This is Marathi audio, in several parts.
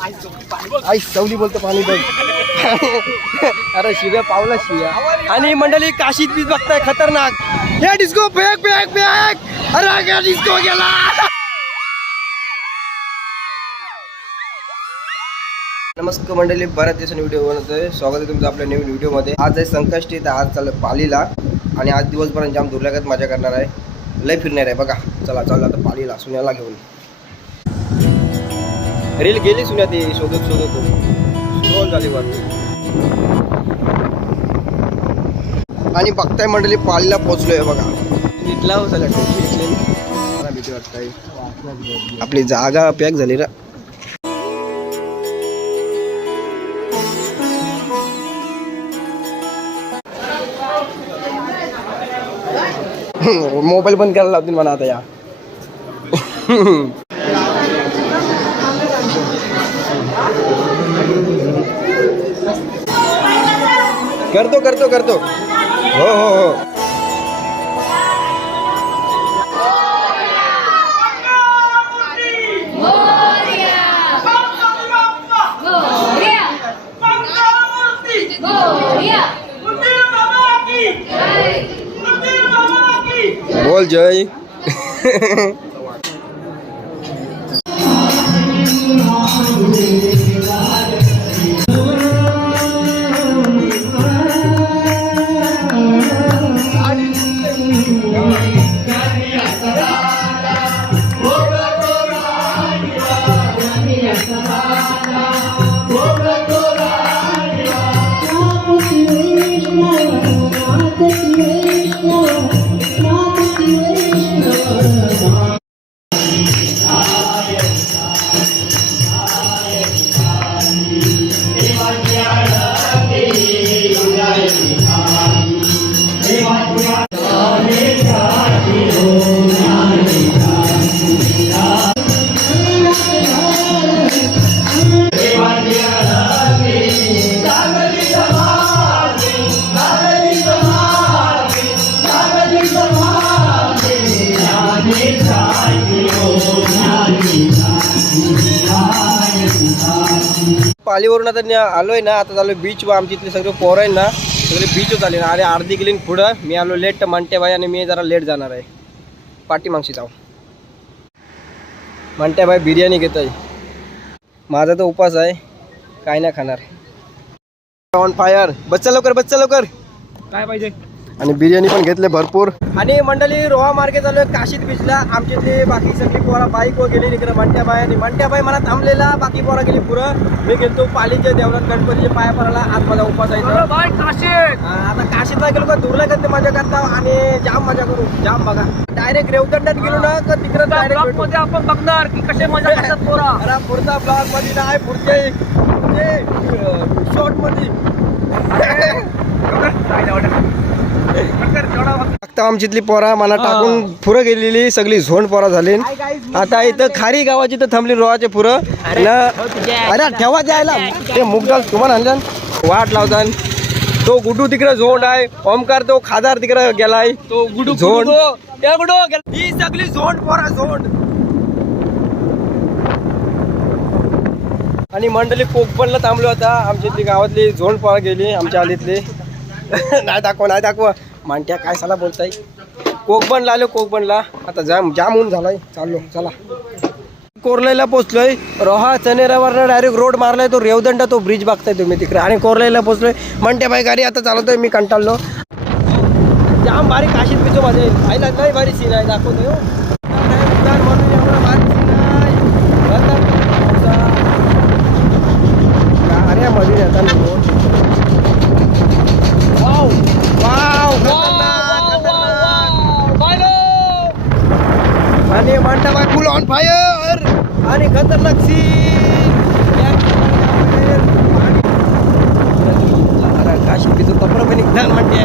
आई सवली बोलतो पाणी बघ अरे शिव्या पावला शिव्या. आणि मंडळी काशीत बीच बघताय खतरनाक. हे डिस्को फेक फेक फेक. अरे डिस्को गेला. नमस्कार मंडळी बऱ्याच दिवसांनी व्हिडिओ बनवतोय. स्वागत आहे तुमचं आपल्या नवीन व्हिडिओमध्ये आज आहे संकष्टी तर आज चाललं पालीला. आणि आज दिवसभर जाम दुर्लागत मजा करणार आहे. लय फिरणार आहे बघा. चला चाललं आता पालीला सुन्याला घेऊन. रील गेली सुन्या ती शोधत शोधत. स्क्रोल झाली वरती. आणि बघताय मंडळी पालीला पोहोचलोय बघा. इथला हो झाला मला भीती वाटतंय. आपली जागा पॅक झाली ना. मोबाईल बंद करायला लावतील मला आता या. करतो करतो करतो हो हो हो Gloria! Gloria! बोल जय आता आलोय ना आता चालू बीच व आमची इथले सगळे पोरं आहे ना सगळे बीच आले ना. अरे अर्धी गेली पुढं. मी आलो लेट मंट्याबाई आणि मी जरा लेट जाणार आहे. पाठीमागशी जाऊ. मंट्याबाई बिर्याणी घेत आहे माझा तर उपास आहे काय नाही खाणार. ऑन फायर बच्चा लवकर बच्चा लवकर. काय पाहिजे? आणि बिर्याणी पण घेतले भरपूर. आणि मंडळी रोहा मार्गे चालू आहे काशीत बीचला आमची इथली बाकी सगळी पोरा बाईक वर गेली इकडे मंट्याबाई आणि मंट्याबाई मला थांबलेला. बाकी पोरा गेली पुरं. मी गेलतो पालीच्या देवळात गणपतीच्या पाया पडायला आज माझा उपास आहे आता काशीतला गेलो का दुर्लगत मजा करता आणि जाम मजा करू. जाम बघा. डायरेक्ट रेवदंडात गेलो ना तर तिकडे डायरेक्टमध्ये आपण बघणार की कसे मजा करतात पोरा. अरे पुढचा ब्लॉगमध्ये नाही पुढचे शॉर्टमध्ये. फक्त आमच्यातली पोरा मला टाकून पुरं गेलेली सगळी झोंड पोरा झाली. आता इथं खारी गावाची तर थांबली रोहाचे पुरं. न- अरे ठेवा द्यायला ते मुगडाल तुम्हाला आणलं? वाट लावतान तो गुड्डू तिकडे झोंड आहे ओमकार तो खादार तिकडे गेलाय. तो गुडू झोंड. गुडू ही सगळी झोंड पोरा झोंड. आणि मंडळी कोकपणला थांबलो आता. आमच्या इथली गावातली झोंड पोरा गेली आमच्या आलीतली. नाही दाखवा नाही दाखवा. मांट्या काय साला बोलताय? कोकबनला आलो कोकबनला आता जाम जाम होऊन झालाय. चाललो चला. कोरलेला पोचलोय. रोहा चनेरावरनं डायरेक्ट रोड मारलाय तो रेवदंडा तो ब्रिज बघताय तुम्ही तिकडे. आणि कोरलेला पोचलोय. म्हणते बाई गाडी आता चालवतोय मी कंटाळलो. जाम भारी काशीत पिचो माझे. आईला लय भारी सीन आहे दाखवतोय हो. अरे मध्ये येतात वाव वाव खतरनाक, खतरनाक. आणि मांडा बाय फुल ऑन फायर आणि खतरनाक सीन काशी पितो कपडा पण निघतात म्हणते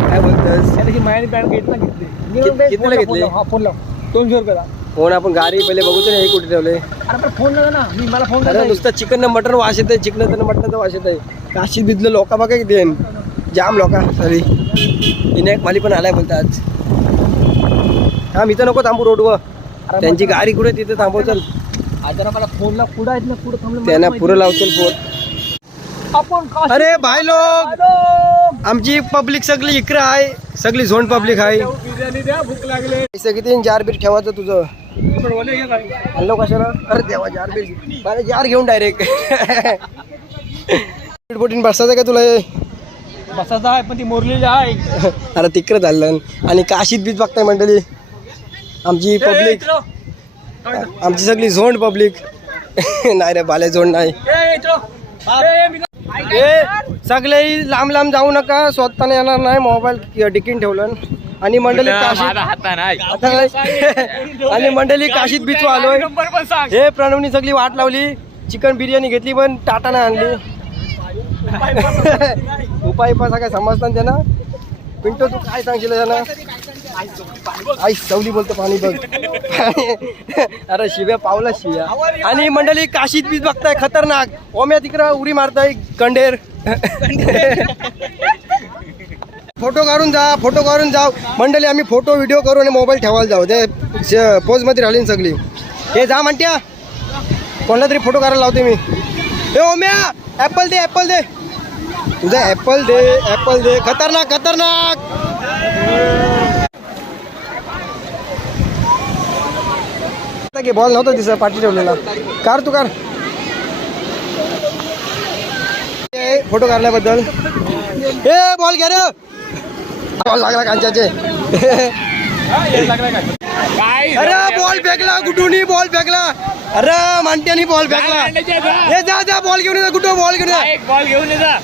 काय बोलतोस मायाने पॅन्ट घेतला घेतली कितीला हा फोन लाव दोनशे रुपयाला फोन आपण गाडी पहिले बघूच नाही कुठे ठेवले अरे पण फोन ना मी मला फोन अरे नुसतं चिकन मटन वास येत आहे चिकन मटन वास येत आहे काशी बिजलं लोका बघा किती जाम लोका सॉरी विनायक माली पण आलाय बोलतात आज थांब इथं नको थांबू रोडवर. त्यांची गाडी कुठे तिथे थांबव चल. आता मला फोनला पुढं आहेत ना पुढं थांबलं मला त्यांना पुरं लावतील. आपण काशी- अरे भाई लोक. आमची पब्लिक सगळी इकडे आहे सगळी झोन पब्लिक आहे. बिर्याणी द्या भूक लागले. पैसे किती जार बीर ठेवायचं तुझं? हॅलो कशाला? अरे देवा जार बीर. मला जार घेऊन डायरेक्ट बोटीन बसायचं का तुला? हे? बसाचा आहे पण ती मोरलेली आहे. अरे तिकडे झालं आणि काशीत बीच बघताय मंडळी. आमची पब्लिक आमची सगळी झोंड पब्लिक नाही रे बाले झोंड नाही. ए सगळे लांब लांब जाऊ नका. स्वतःने येणार नाही. मोबाईल डिकीन ठेवलं. आणि मंडळी काशीत. आणि मंडळी काशीत बीच आलोय. हे प्रणवनी सगळी वाट लावली. चिकन बिर्याणी घेतली पण टाटा नाही आणली. उपाय उपाय काय समजतात त्यांना पिंटो तू काय सांगशील त्यांना आई सवली बोलतो पाणी बघ. अरे शिव्या पावला शिव्या. आणि मंडळी काशीत बीच बघताय खतरनाक. ओम्या तिकडं उडी मारताय कंडेर फोटो काढून जा फोटो काढून जाऊ मंडळी आम्ही फोटो व्हिडिओ करू आणि मोबाईल ठेवायला जाऊ. ते पोजमध्ये राहिली सगळी. हे जा म्हणत्या. कोणाला तरी फोटो काढायला लावते मी. हे ओम्या ॲपल दे ॲपल दे. तुझा ऍपल दे ऍपल दे खतरनाक खतरनाक! घे बॉल नव्हता दिसत पाठी ठेवलेला. कार तू कार. फोटो काढल्याबद्दल. ए बॉल घ्या रे. बॉल लागला कांच्याचे. अरे बॉल फेकला कुठूनही बॉल फेकला. अरे मांट्यानी बॉल फेकला. हे जा जा बॉल घेऊन कुठं बॉल घेऊन बॉल घेऊन जा.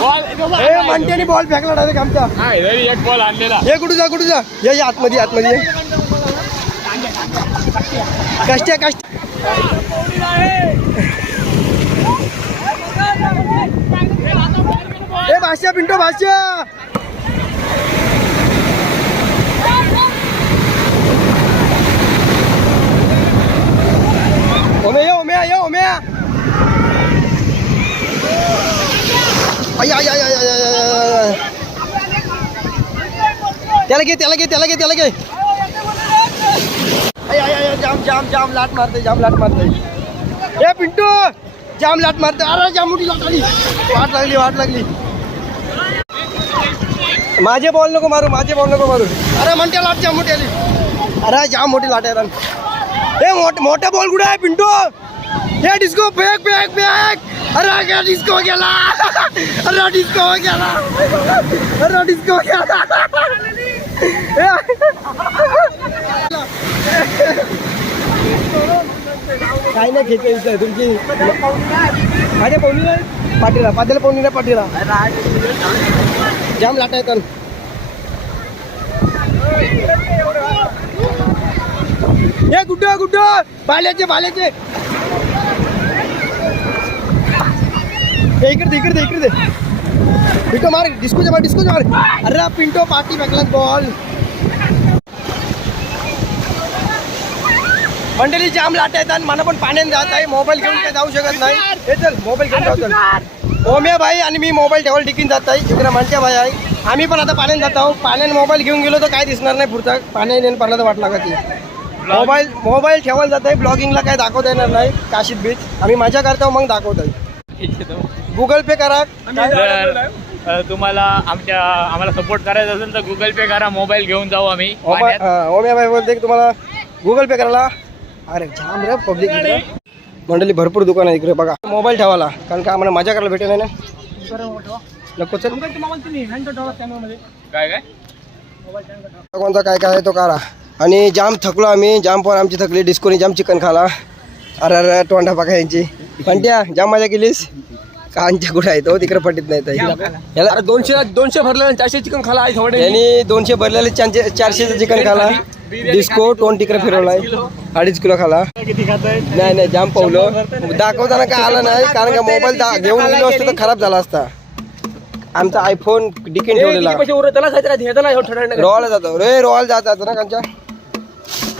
बॉल ए मांट्यानी बॉल फेकला डायरेक्ट आमचा. हा एक बॉल आणलेला. ये कुठं जा कुठं जा. ये ये आतमध्ये आतमध्ये ये. कष्ट आहे, कष्ट ए भाष्या पिंटो भाष्या ओमे ये ओमे ये ओमे आई आई आई आई आई त्याला घे त्याला घे त्याला घे त्याला घे. जाम जाम जाम लाट मारते जाम लाट मारते ए पिंटू जाम लाट मारते अरे जाम मोठी लाट आली वाट लागली वाट लागली. माझे बॉल नको मारू माझे बॉल नको मारू. अरे म्हणते लाट जाम मोठी आली. अरे जाम मोठी लाट आहे ए मोठ मोठा बॉल कुठे आहे पिंटू? हे डिस्को फेक फेक फेक अरे डिस्को गेला अरे डिस्को गेला अरे डिस्को गेला काय नाही घेते इथं तुमची माझ्या पाहुणीला पाटीला पाटीला पाहुणीला पाटीला जाम लाटा येतात. हे गुड्ड गुड्ड. बाल्याचे बाल्याचे. इकडे इकडे इकडे पिंटो मार डिस्कोच्या मार डिस्कोच्या मार अरे पिंटो पाठी फेकला बॉल. मंडळी जाम लाट येतात. मला पण पाण्याने जात आहे. मोबाईल घेऊन काय जाऊ शकत नाही. हे चल मोबाईल घेऊन जाऊ ओम्या भाई आणि मी मोबाईल ठेवायला टिकीन जात आहे. इकडे म्हणत्या भाई आहे. आम्ही पण आता पाण्याने जात आहोत. पाण्याने मोबाईल घेऊन गेलो तर काय दिसणार नाही पुढचा. पाण्याने पडला तर वाट लागत. मोबाईल मोबाईल ठेवायला जात आहे. ब्लॉगिंगला काय दाखवता येणार नाही. काशीत बीच आम्ही मजा करतो मग दाखवत आहे गुगल पे करा. जर अ, तुम्हाला आमच्या आम्हाला सपोर्ट करायचा असेल तर गुगल पे करा मोबाईल घेऊन जाऊ आम्ही. ओम्या पाण्यात. हा, ओम्या भाई बोलते की तुम्हाला गुगल पे करायला. अरे जाम रे पब्लिक मंडळी भरपूर दुकान आहे इकडे बघा. मोबाईल ठेवायला. कारण का आम्हाला मजा करायला भेटेल ना? नको चल. काय काय? कोणता काय काय आहे तो करा आणि जाम थकलो आम्ही जाम पण आमची थकली डिस्कोनी जाम चिकन खाला. अरे अरे तोंडा पाका यांची. पण त्या जाम मजा केलीस कांच्या कुठे आहे तो तिकडे पटीत नाही ताई. याला दोनशे दोनशे भरले आणि चारशे चिकन खाला आहे थोडे. यांनी दोनशे भरलेले चारशे चारशेचं चिकन खाला. डिस्को टोन तिकडे फिरवलाय? अडीच किलो. खाला. नाही नाही जाम पावलं. दाखवताना काय आलं नाही कारण का मोबाईल दा- घेऊन गेलो असतो तर खराब झाला असता. आमचा आयफोन डिकेन ठेवलेला. रोहाला जातो. रे जात जातो ना कांच्या?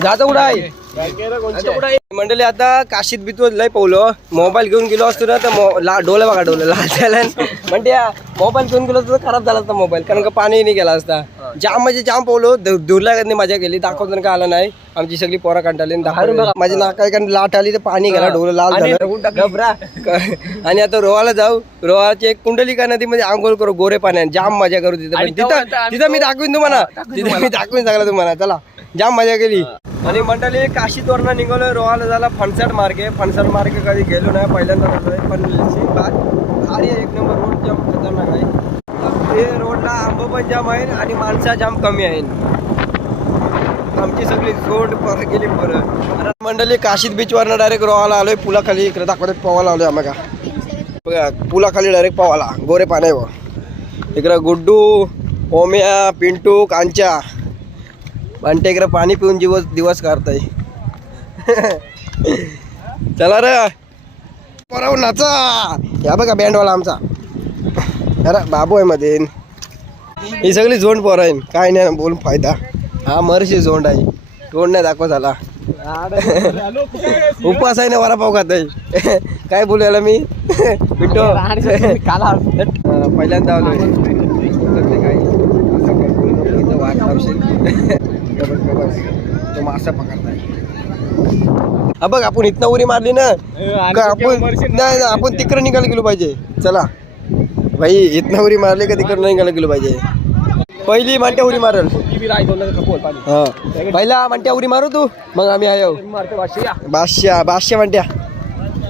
जातो कुठं आहे आता कुठं आहे? मंडळी आता काशीत बितवत लय पावलं. मोबाईल घेऊन गेलो असतो ना तर ला डोले बघा डोले लाल झालं. म्हणते मोबाईल घेऊन गेलो तर खराब झाला असता मोबाईल कारण का पाणी नाही गेला असता. जाम म्हणजे जाम पोहलो दुर्लागतने मजा केली दाखवताना का आला नाही. आमची सगळी पोरा कंटाळली. आणि दाखवली माझी नाका लाट आली तर पाणी गेला डोळं लाल झालं. घबरा. आणि आता रोहाला जाऊ. रोहाची एक कुंडलिका नदीमध्ये आंघोळ करू गोरे पाण्यात जाम मजा करू तिथं. तिथं मी दाखवीन तुम्हाला. तिथं मी दाखवीन सांगला तुम्हाला. चला. जाम मजा केली. आणि मंडळी काशी वरनं निघालोय रोहाला झाला फणसाट मार्गे. फणसाट मार्गे कधी गेलो नाही पहिल्यांदा आहे पण भारी आहे, एक नंबर रोड जाम खतरनाक आहे. हे रोडला आंब पण जाम आहे आणि माणसं जाम कमी आहेत आमची सगळी जोड पर गेली बरं मंडळी काशीत बीचवरनं डायरेक्ट रोहाला आलोय पुलाखाली. इकडे दाखवत पोवाला आलोय आम्हाला बघा पुलाखाली डायरेक्ट पोवाला. गोरे पाण्यावर. इकडं गुड्डू ओम्या पिंटू कांच्या बंटे इकडं पाणी पिऊन दिवस दिवस काढताय. चला रे. परव नाचा. या बघा बँडवाला आमचा. अरे बाबू आहे मध्ये. ही सगळी झोंड पोर आहे काय नाही बोलून फायदा. हा मरशी झोंड आहे. झोंड नाही दाखवा झाला. उपवास आहे ना वरापाव खात आहे काय बोलायला मी? पिंटो पहिल्यांदा आलो काय वाट लावशील तो मासा पकडताय. हा बघ आपण इथनं उरी मारली ना का आपण नाही नाही, आपण तिकडं निघायला गेलो पाहिजे. चला. भाई इथनं उरी मारली का तिकडं निघायला गेलो पाहिजे? पहिली मांट्या उरी मारल. हा. पहिला मांट्या उरी मारू तू मग आम्ही आयो बादशा बादशा मांट्या.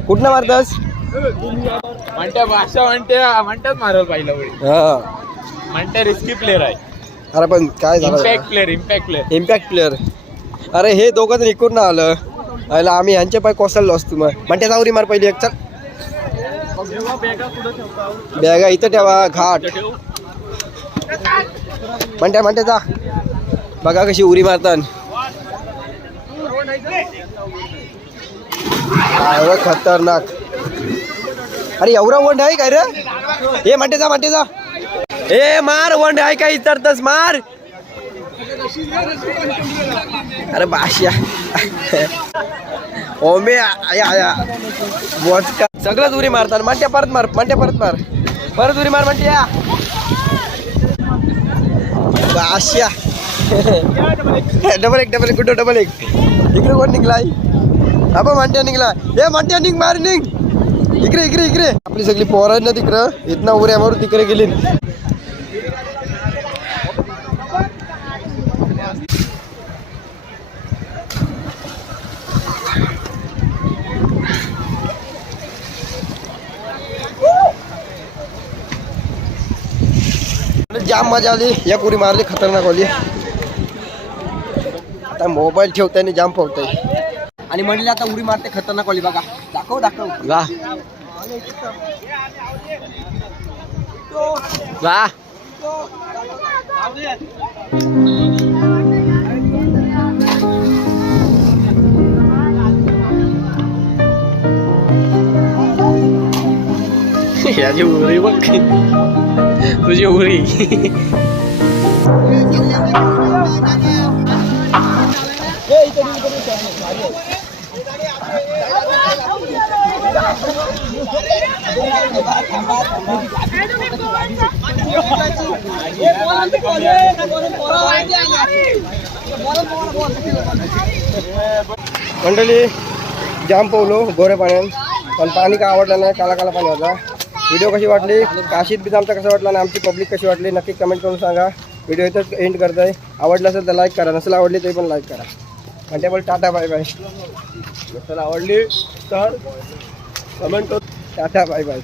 कुठनं मारतस? म्हणत्या भाषा म्हणत्या म्हणतात मारल पाहिलं उडी. हा. म्हणत्या रिस्की प्लेअर आहे. अरे पण काय झालं? Impact player impact player impact player अरे हे दोघं तर इकडून आलं आयला आम्ही ह्यांच्या पाय कोसळलो असतो मग. म्हणते जाऊ मार पहिली एक. चल. बॅगा इथं ठेवा घाट. म्हणते म्हणते जा. बघा कशी उरी मारतात. एवढं खतरनाक. अरे एवढा वंड आहे काय रे? हे म्हणते जा म्हणते जा. ए मार वंड आहे काय इतरतच मार. अरे बाश्या. ओमे वॉटका सगळंच उरी मारतात. म्हणत्या परत मार म्हणत्या परत मार. परत उरी मार म्हणते या बाश्या. डबल एक डबल एक कुठं डबल एक इकडे कोण निघलाय अबा म्हणत्या निघला. ए म्हणत्या निघ मार निघ. इकडे इकडे इकडे. आपली सगळी पोरं ना तिकडं. इथनं उऱ्या मारून तिकडे गेली. क्या मजा आली. या पुरी मारली खतरनाक वाली आता मोबाईल ठेवताय जाम पोहताय आणि म्हणले आता उडी मारते खतरनाक वाली बघा. दाखव दाखव. वा. वा. याची उरी बघ. तुझी उरी. मंडळी जाम पोहलो गोरे पाण्यात. पण पाणी का आवडलं नाही काला काला पाणी होता. व्हिडिओ कशी वाटली? काशीत बी आमचा कसं वाटला? आणि आमची पब्लिक कशी वाटली? नक्की कमेंट करून सांगा. व्हिडिओ इथं एंड करताय. आवडलं असेल तर लाईक करा. नसेल आवडली तरी पण लाईक करा. म्हणजे पण टाटा बाय बाय नसेल आवडली तर कमेंट टाटा बाय बाय